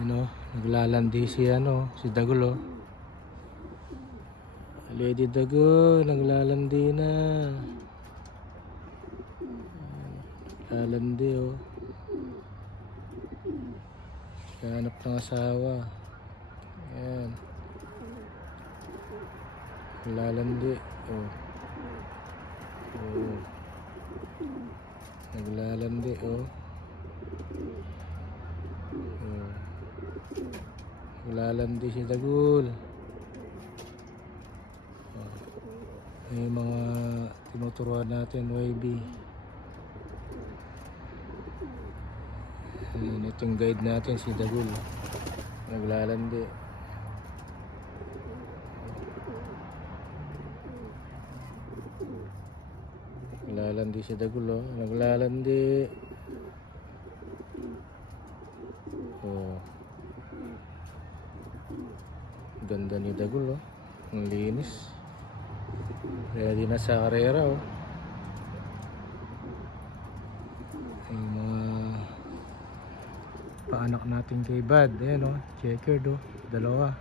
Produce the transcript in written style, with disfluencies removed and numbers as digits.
Ano, naglalandi si si Dagol oh. Lady Dagol, naglalandi na. Lalandi oh. Hanap ng asawa. Ayan. Naglalandi oh. Oh. Naglalandi oh. Oh. Naglalandi si Dagol. Oh. May mga tinuturuan natin, YB. Ayan, itong guide natin si Dagol. Naglalandi. Naglalandi si Dagol oh. Naglalandi. Oh. Ganda ni Dagol oh. Ang linis. Ready na sa karera oh. Yung mga paanak natin kay Bad. Ayan oh. Checkered oh. Dalawa.